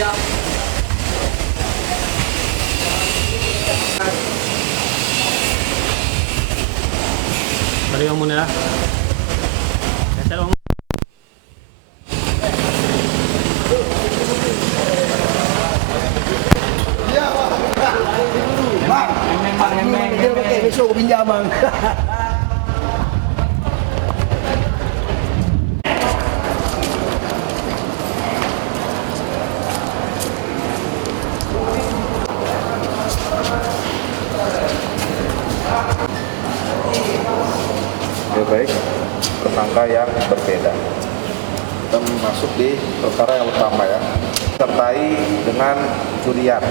Balik mo muna. Kasal mo. Dia pakai besok pinjaman. Lebih baik tersangka yang berbeda. Kita masuk di perkara yang utama ya, sertai dengan curian.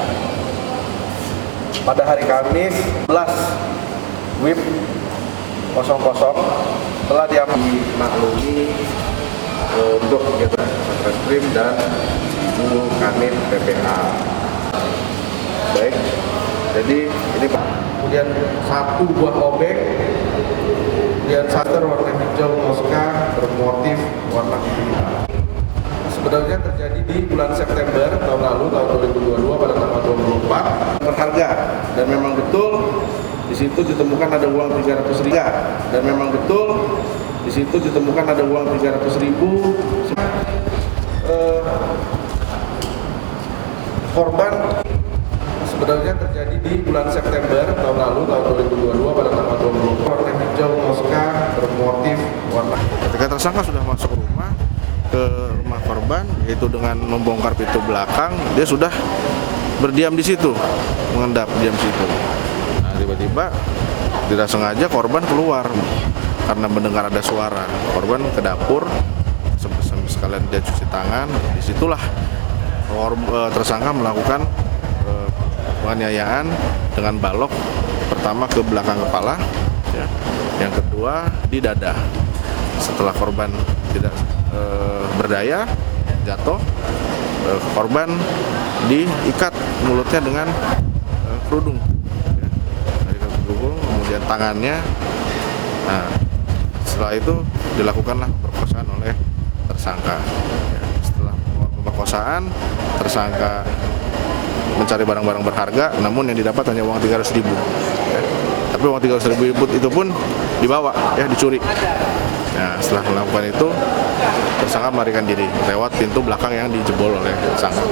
Pada hari Kamis 11 WIB 00 telah dimaklumi untuk Satreskrim dan Kanit PPA. Baik, jadi ini kemudian satu buah obeng, kemudian shutter warna hijau Tosca bermotif warna hitam. Sebenarnya terjadi di bulan September tahun lalu, tahun 2022 pada tanggal 24 berharga, dan memang betul di situ ditemukan ada uang 300.000 dan memang betul di situ ditemukan ada uang 300.000. Korban sebenarnya terjadi di bulan September tahun lalu, tahun 2022 pada tanggal 24 warna hijau Tosca bermotif warna. Ketika tersangka sudah masuk rumah ke rumah korban, yaitu dengan membongkar pintu belakang, dia sudah berdiam di situ, mengendap diam di situ. Nah, tiba-tiba tidak sengaja korban keluar karena mendengar ada suara. Korban ke dapur, sekalian dia cuci tangan. Disitulah tersangka melakukan penganiayaan dengan balok, pertama ke belakang kepala, ya. Yang kedua di dada. Setelah korban tidak berdaya, jatuh, korban diikat mulutnya dengan kerudung, kemudian tangannya. Nah, setelah itu dilakukanlah perkosaan oleh tersangka. Setelah pemerkosaan, tersangka mencari barang-barang berharga, namun yang didapat hanya uang 300.000. Tapi uang 300.000 itu pun dibawa, ya, dicuri. Nah, setelah melakukan itu, tersangka melarikan diri lewat pintu belakang yang dijebol oleh tersangka.